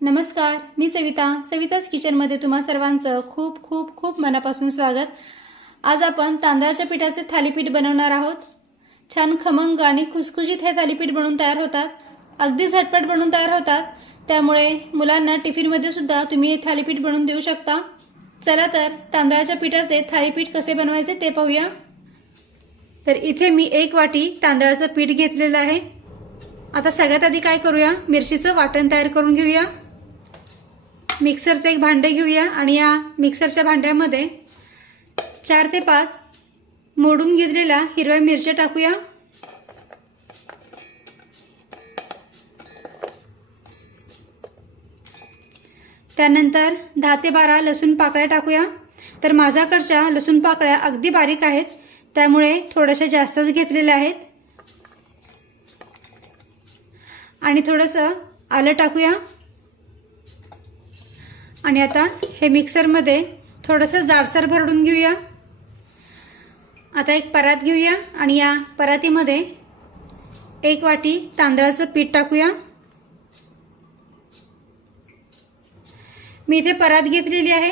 नमस्कार, मी सविताच किचनमध्ये तुम्हा सर्वांचं खूप खूप खूप मनापासून स्वागत। आज आपण तांदळाच्या पिठाचे थालीपीठ बनवणार आहोत। छान खमंग आणि खुसखुशीत हे थालीपीठ बनवून तयार होतात। अगदी झटपट बनवून तयार होतात, त्यामुळे मुलांना टिफिनमध्ये सुद्धा तुम्ही हे थालीपीठ बनवून देऊ शकता। चला तर तांदळाच्या पिठाचे थालीपीठ कसे बनवायचे ते पाहूया। तर इथे मी 1 वाटी तांदळाचं पीठ घेतलेलं आहे। आता सगळ्यात आधी काय करूया, मिरचीचं वाटण तयार करून घेऊया। मिक्सरचं एक भांडे घेऊया आणि या मिक्सरच्या भांड्यामध्ये 4 ते 5 मोडून घेतलेल्या हिरव्या मिरच्या टाकूया। त्यानंतर 10 ते 12 लसूण पाकळ्या टाकूया। तर माझ्याकडच्या लसूण पाकळ्या अगदी बारीक आहेत, त्यामुळे थोड्याशा जास्तच घेतलेल्या आहेत। आणि थोडंसं आलं टाकूया आणि आता हे मिक्सरमध्ये थोडंसं जाडसर भरडून घेऊया। आता एक परात घेऊया आणि या परातीमध्ये 1 वाटी तांदळाचं पीठ टाकूया। मी इथे परात घेतलेली आहे,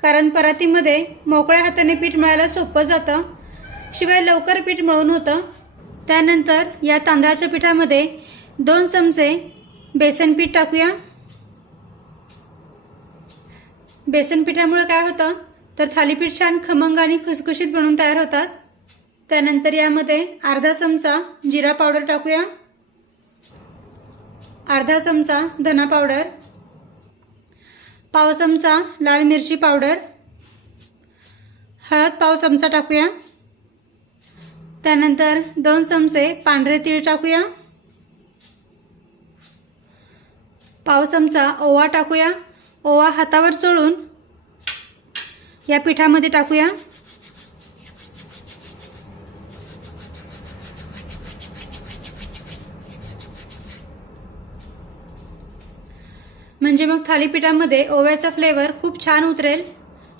कारण परातीमध्ये मोकळ्या हाताने पीठ मळायला सोपं जातं, शिवाय लवकर पीठ मळून होतं। त्यानंतर या तांदळाच्या पिठामध्ये 2 चमचे बेसन पीठ टाकूया। बेसन पिठामुळे काय होतं तर थालीपीठ छान खमंग आणि खुसखुशीत बनवून तयार होतात। त्यानंतर यामध्ये अर्धा चमचा जिरा पावडर टाकूया, अर्धा चमचा धना पावडर, पाव चमचा लाल मिरची पावडर, हळद पाव चमचा टाकूया। त्यानंतर 2 चमचे पांढरे तीळ टाकूया, पाव चमचा ओवा टाकूया। ओवा हातावर चोळून या पिठामध्ये टाकूया। म्हणजे मग थालीपीठामध्ये ओव्याचा फ्लेवर खूप छान उतरेल।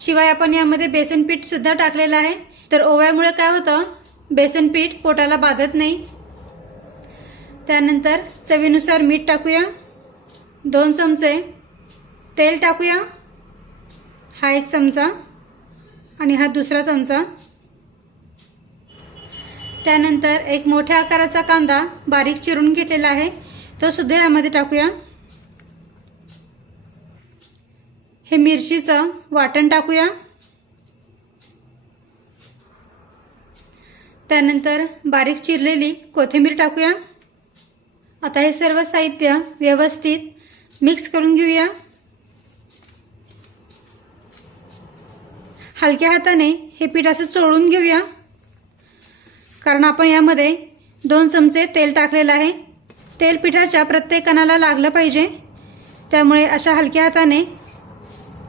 शिवाय आपण यामध्ये बेसन पीठ सुद्धा टाकलेलं आहे, तर ओव्यामुळे काय होतं, बेसन पीठ पोटाला बाधत नाही। त्यानंतर चवीनुसार मीठ टाकूया, 2 चमचे तेल टाकूया, हा 1 चमचा आणि हा दुसरा चमचा। त्यानंतर एक मोठ्या आकाराचा कांदा बारीक चिरून घेतलेला आहे, तो सुद्धा यामध्ये टाकूया। हे मिरचीचं वाटण टाकूया। त्यानंतर बारीक चिरलेली कोथिंबीर टाकूया। आता हे सर्व साहित्य व्यवस्थित मिक्स करून घेऊया। हलक्या हाताने हे पीठ असं चोळून घेऊया, कारण आपण यामध्ये 2 चमचे तेल टाकलेलं आहे। तेल पिठाच्या प्रत्येक कणाला लागलं पाहिजे, त्यामुळे अशा हलक्या हाताने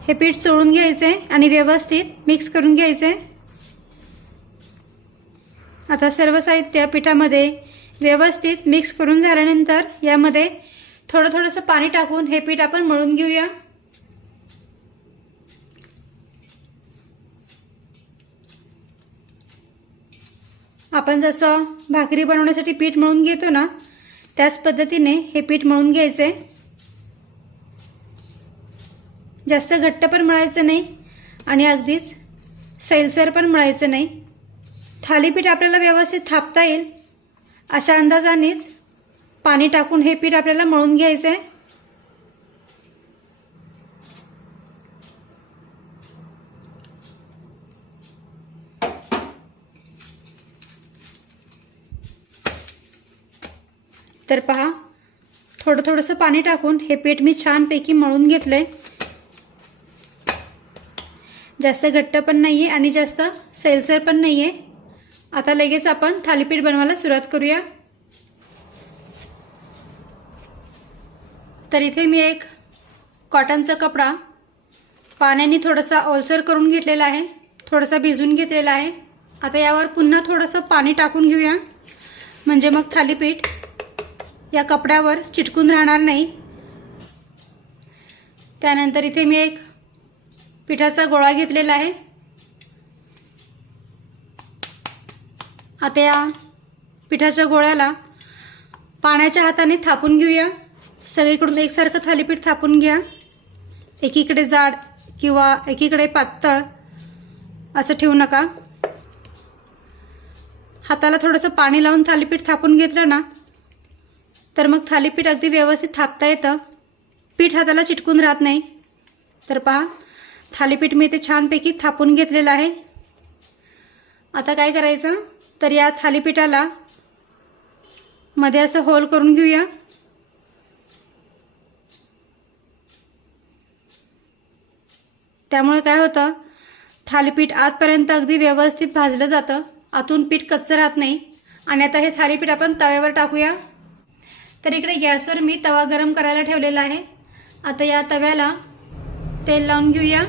हे पीठ चोळून घ्यायचे आणि व्यवस्थित मिक्स करून घ्यायचे। आता सर्व साहित्य पिठामध्ये व्यवस्थित मिक्स करून झाल्यानंतर यामध्ये थोडंसं पाणी टाकून हे पीठ आपण मळून घेऊया। आपण जसं भाकरी बनवण्यासाठी पीठ मळून घेतो ना, त्याच पद्धतीने हे पीठ मळून घ्यायचे। जास्त घट्ट पण मळायचं नाही आणि अगदीच सैलसर पण मळायचं नाही। थालीपीठ आपल्याला व्यवस्थित थापता येईल अशा अंदाजानेच पाणी टाकून हे पीठ आपल्याला मळून घ्यायचं आहे। तर पहा, थोडंसं पाणी टाकून हे पीठ मी छानपैकी मळून घेतलंय। जास्त घट्ट पण नाहीये आणि जास्त सैलसर पण नाहीये। आता लगेच आपण थालीपीठ बनवायला सुरुवात करूया। तर इथे मी एक कॉटनचा कपडा पाण्याने थोडासा ओलसर करून घेतलेला आहे, थोडासा भिजवून घेतलेला आहे। आता यावर पुन्हा थोडंसं पाणी टाकून घेऊया, म्हणजे मग थालीपीठ या कपड्यावर चिटकून राहणार नाही। त्यानंतर इथे मी एक पिठाचा गोळा घेतलेला आहे। आता या पिठाच्या गोळ्याला पाण्याच्या हाताने थापून घेऊया। सगळीकडून एकसारखं थालीपीठ थापून घ्या. एकीकडे जाड किंवा एकीकडे पातळ असं ठेवू नका. हाताला थोडंसं पाणी लावून थालीपीठ थापून घेतलं ना तर मग थालीपीठ अगदी व्यवस्थित थापता येतं. पीठ हाताला चिटकून राहत नाही. तर पहा, थालीपीठ मी इथे छानपैकी थापून घेतलेलं आहे. आता काय करायचं तर या थालीपीठाला मध्ये असं होल करून घेऊया. त्यामुळे काय होतं, थालीपीठ आतपर्यंत अगदी व्यवस्थित भाजलं जातं, आतून पीठ कच्चं राहत नाही. आणि आता हे थालीपीठ आपण तव्यावर टाकूया. तर इकडे गॅसवर मी तवा गरम करायला ठेवलेला आहे. आता या तव्याला तेल लावून घेऊया.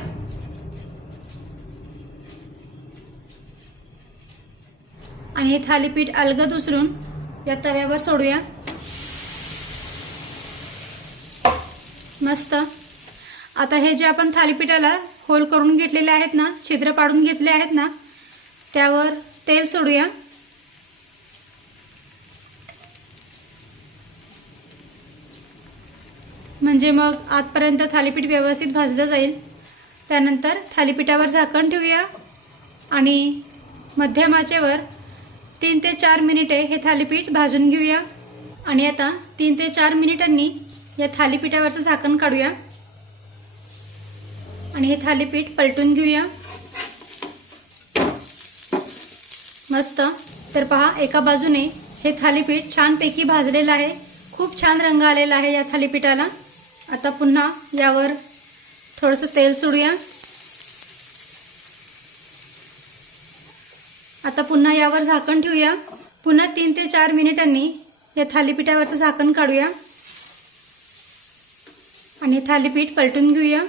आणि हे थालीपीठ अलगद उचलून या तव्यावर सोडूया. मस्त. आता हे जे आपण थालीपीठाला होल करून घेतलेले आहेत ना, छिद्र पाडून घेतले आहेत ना, त्यावर तेल सोडूया. म्हणजे मग आतपर्यंत थालीपीठ व्यवस्थित भाजलं जाईल. त्यानंतर थालीपीठावर झाकण ठेवूया आणि मध्यम आचेवर 3 ते 4 मिनिटे हे थालीपीठ भाजून घेऊया. आणि आता 3 ते 4 मिनिटांनी या थालीपीठावरचं झाकण काढूया आणि हे थालीपीठ पलटून घेऊया. मस्त. तर पहा, एका बाजूने हे थालीपीठ छानपैकी भाजलेलं आहे. खूप छान रंग आलेला आहे या थालीपीठाला. आता पुन्हा यावर थोडंसं तेल सोडूया. आता पुन्हा यावर झाकण ठेवूया. पुन्हा 3 ते 4 मिनिटांनी या थालीपीठावरचं झाकण काढूया आणि हे थालीपीठ पलटून घेऊया.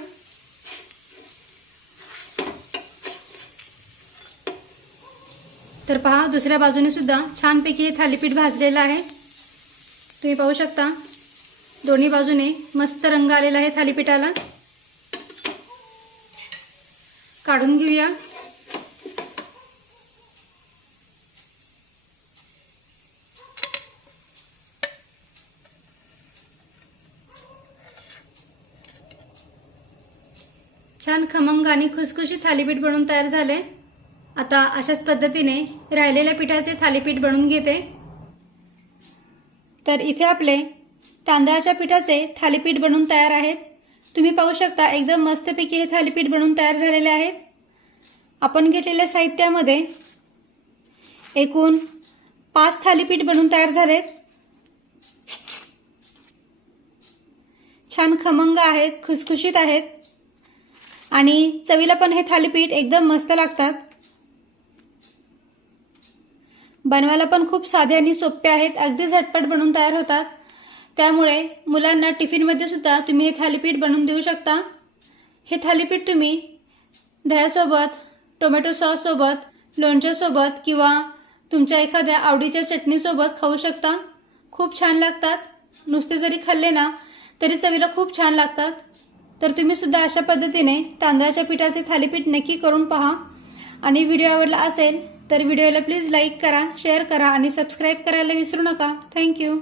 तर पहा, दुसऱ्या बाजूने सुद्धा छानपैकी हे थालीपीठ भाजलेलं आहे. तुम्ही पाहू शकता, दोन्ही बाजूने मस्त रंग आलेला आहे थालीपीठाला. काढून घेऊया. छान खमंग आणि खुसखुशीत थालीपीठ बनवून तयार झाले. आता अशाच पद्धतीने राहिलेल्या पिठाचे थालीपीठ बनवून घेते. तर इथे आपले तांदळाच्या पिठाचे थालीपीठ बनवून तयार आहेत. तुम्ही पाहू शकता, एकदम मस्तपैकी हे थालीपीठ बनवून तयार झालेले आहेत. आपण घेतलेल्या साहित्यामध्ये एकूण 5 थालीपीठ बनवून तयार झालेत. छान खमंग आहेत, खुसखुशीत आहेत आणि चवीला पण हे थालीपीठ एकदम मस्त लागतात. बनवायला पण खूप साधे आणि सोपे आहेत. अगदी झटपट बनवून तयार होतात. त्यामुळे मुलांना टिफिनमध्ये सुद्धा तुम्ही हे थालीपीठ बनवून देऊ शकता. हे थालीपीठ तुम्ही दह्यासोबत, टोमॅटो सॉससोबत, लोणच्यासोबत किंवा तुमच्या एखाद्या आवडीच्या चटणीसोबत खाऊ शकता. खूप छान लागतात. नुसते जरी खाल्ले ना तरी चवीला खूप छान लागतात. तर तुम्ही सुद्धा अशा पद्धतीने तांदळाच्या पिठाचे थालीपीठ नक्की करून पहा. आणि व्हिडिओ आवडला असेल तर व्हिडिओला प्लीज लाईक करा, शेअर करा आणि सबस्क्राईब करायला विसरू नका. थँक्यू.